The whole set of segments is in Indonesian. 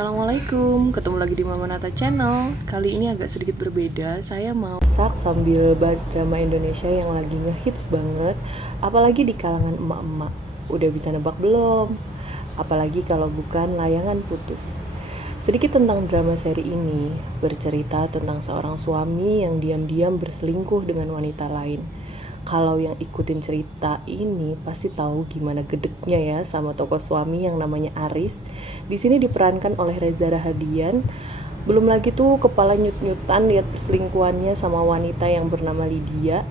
Assalamualaikum, ketemu lagi di Mama Nata Channel. Kali ini agak sedikit berbeda, saya mau masak sambil bahas drama Indonesia yang lagi ngehits banget. Apalagi di kalangan emak-emak. Udah bisa nebak belum? Apalagi kalau bukan Layangan Putus. Sedikit tentang drama seri ini, bercerita tentang seorang suami yang diam-diam berselingkuh dengan wanita lain. Kalau yang ikutin cerita ini pasti tahu gimana gedeknya ya sama tokoh suami yang namanya Aris. Di sini diperankan oleh Reza Rahadian. Belum lagi tuh kepala nyut-nyutan lihat perselingkuhannya sama wanita yang bernama Lydia,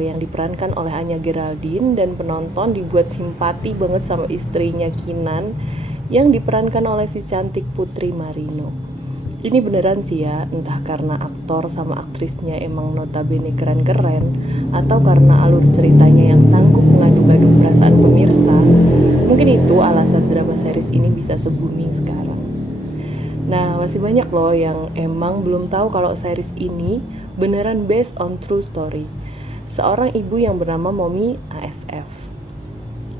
yang diperankan oleh Anya Geraldine, dan penonton dibuat simpati banget sama istrinya Kinan yang diperankan oleh si cantik Putri Marino. Ini beneran sih ya, entah karena aktor sama aktrisnya emang notabene keren-keren, atau karena alur ceritanya yang sanggup mengadu-ngadu perasaan pemirsa. Mungkin itu alasan drama series ini bisa se-booming sekarang. Nah, masih banyak loh yang emang belum tahu kalau series ini beneran based on true story. Seorang ibu yang bernama Momi ASF.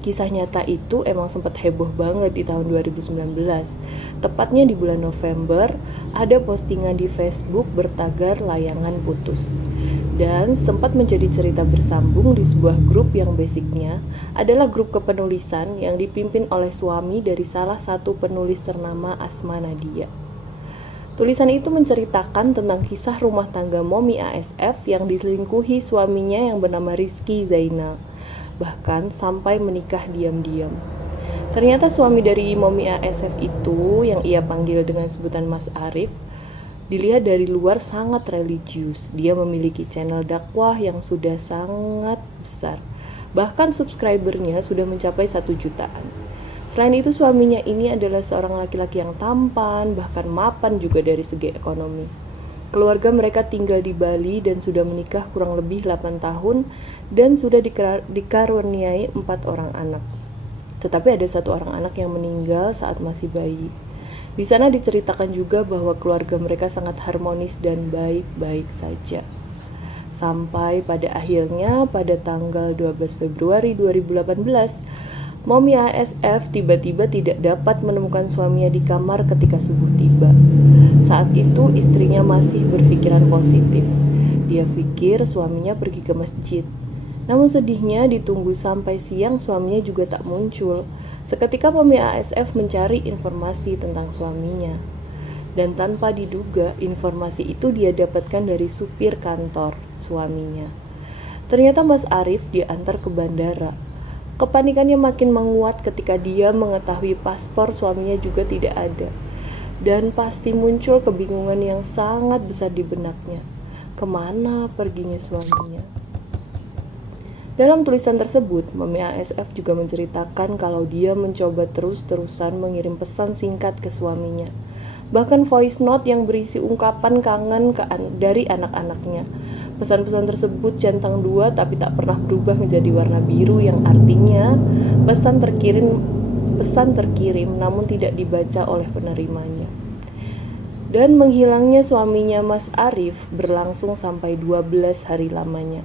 Kisah nyata itu emang sempat heboh banget di tahun 2019. Tepatnya di bulan November, ada postingan di Facebook bertagar Layangan Putus. Dan sempat menjadi cerita bersambung di sebuah grup yang basicnya adalah grup kepenulisan yang dipimpin oleh suami dari salah satu penulis ternama Asma Nadia. Tulisan itu menceritakan tentang kisah rumah tangga Momi ASF yang diselingkuhi suaminya yang bernama Rizky Zainal, bahkan sampai menikah diam-diam. Ternyata suami dari Momi ASF itu, yang ia panggil dengan sebutan Mas Arif, dilihat dari luar sangat religius. Dia memiliki channel dakwah yang sudah sangat besar. Bahkan subscribernya sudah mencapai 1 jutaan. Selain itu, suaminya ini adalah seorang laki-laki yang tampan, bahkan mapan juga dari segi ekonomi. Keluarga mereka tinggal di Bali dan sudah menikah kurang lebih 8 tahun dan sudah dikaruniai 4 orang anak. Tetapi ada 1 orang anak yang meninggal saat masih bayi. Di sana diceritakan juga bahwa keluarga mereka sangat harmonis dan baik-baik saja. Sampai pada akhirnya pada tanggal 12 Februari 2018, Momi ASF tiba-tiba tidak dapat menemukan suaminya di kamar ketika subuh tiba. Saat itu istrinya masih berpikiran positif. Dia pikir suaminya pergi ke masjid. Namun sedihnya ditunggu sampai siang suaminya juga tak muncul. Seketika Momi ASF mencari informasi tentang suaminya. Dan tanpa diduga informasi itu dia dapatkan dari supir kantor suaminya. Ternyata Mas Arif diantar ke bandara. Kepanikannya makin menguat ketika dia mengetahui paspor suaminya juga tidak ada. Dan pasti muncul kebingungan yang sangat besar di benaknya. Kemana perginya suaminya? Dalam tulisan tersebut, Momi ASF juga menceritakan kalau dia mencoba terus-terusan mengirim pesan singkat ke suaminya. Bahkan voice note yang berisi ungkapan kangen dari anak-anaknya. Pesan-pesan tersebut centang 2 tapi tak pernah berubah menjadi warna biru, yang artinya pesan terkirim namun tidak dibaca oleh penerimanya. Dan menghilangnya suaminya Mas Arif berlangsung sampai 12 hari lamanya.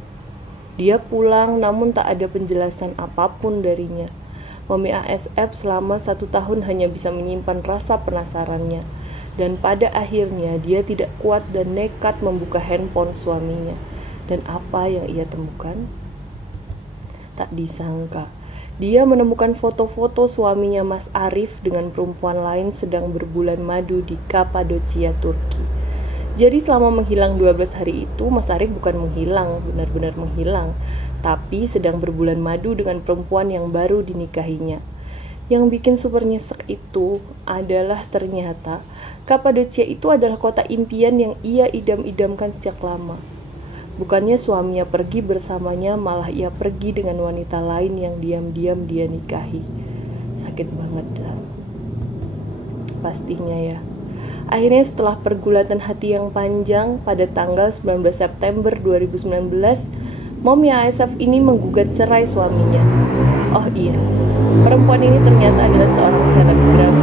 Dia pulang namun tak ada penjelasan apapun darinya. Momi ASF selama 1 tahun hanya bisa menyimpan rasa penasarannya. Dan pada akhirnya dia tidak kuat dan nekat membuka handphone suaminya. Dan apa yang ia temukan? Tak disangka, dia menemukan foto-foto suaminya Mas Arif dengan perempuan lain sedang berbulan madu di Kapadocia, Turki. Jadi selama menghilang 12 hari itu, Mas Arif bukan menghilang, benar-benar menghilang, tapi sedang berbulan madu dengan perempuan yang baru dinikahinya. Yang bikin super nyesek itu adalah ternyata Kapadocia itu adalah kota impian yang ia idam-idamkan sejak lama. Bukannya suaminya pergi bersamanya, malah ia pergi dengan wanita lain yang diam-diam dia nikahi. Sakit banget dah. Pastinya ya. Akhirnya setelah pergulatan hati yang panjang, pada tanggal 19 September 2019, Momi ASF ini menggugat cerai suaminya. Oh iya, perempuan ini ternyata adalah seorang selebgram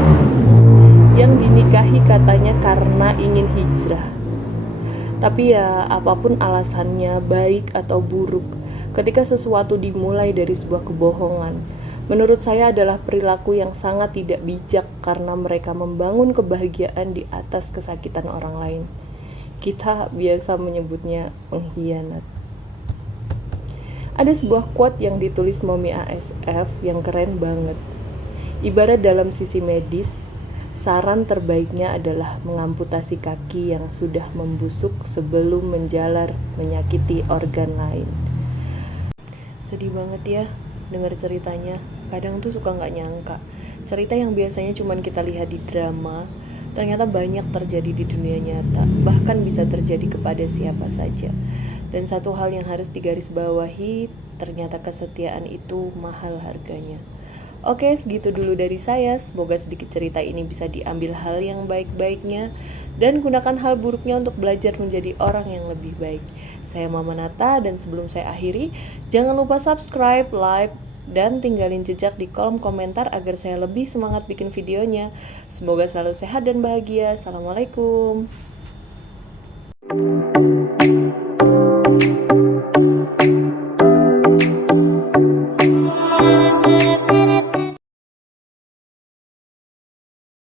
yang dinikahi katanya karena ingin hijrah. Tapi ya, apapun alasannya, baik atau buruk, ketika sesuatu dimulai dari sebuah kebohongan, Menurut saya adalah perilaku yang sangat tidak bijak karena mereka membangun kebahagiaan di atas kesakitan orang lain. Kita biasa menyebutnya pengkhianat. Ada sebuah quote yang ditulis Momi ASF yang keren banget. Ibarat dalam sisi medis, saran terbaiknya adalah mengamputasi kaki yang sudah membusuk sebelum menjalar menyakiti organ lain. Sedih banget ya dengar ceritanya. Kadang tuh suka gak nyangka, cerita yang biasanya cuma kita lihat di drama ternyata banyak terjadi di dunia nyata, bahkan bisa terjadi kepada siapa saja. Dan satu hal yang harus digarisbawahi, ternyata kesetiaan itu mahal harganya. Oke, segitu dulu dari saya. Semoga sedikit cerita ini bisa diambil hal yang baik-baiknya dan gunakan hal buruknya untuk belajar menjadi orang yang lebih baik. Saya Mama Nata, dan sebelum saya akhiri, jangan lupa subscribe, like, dan tinggalin jejak di kolom komentar agar saya lebih semangat bikin videonya. Semoga selalu sehat dan bahagia. Assalamualaikum.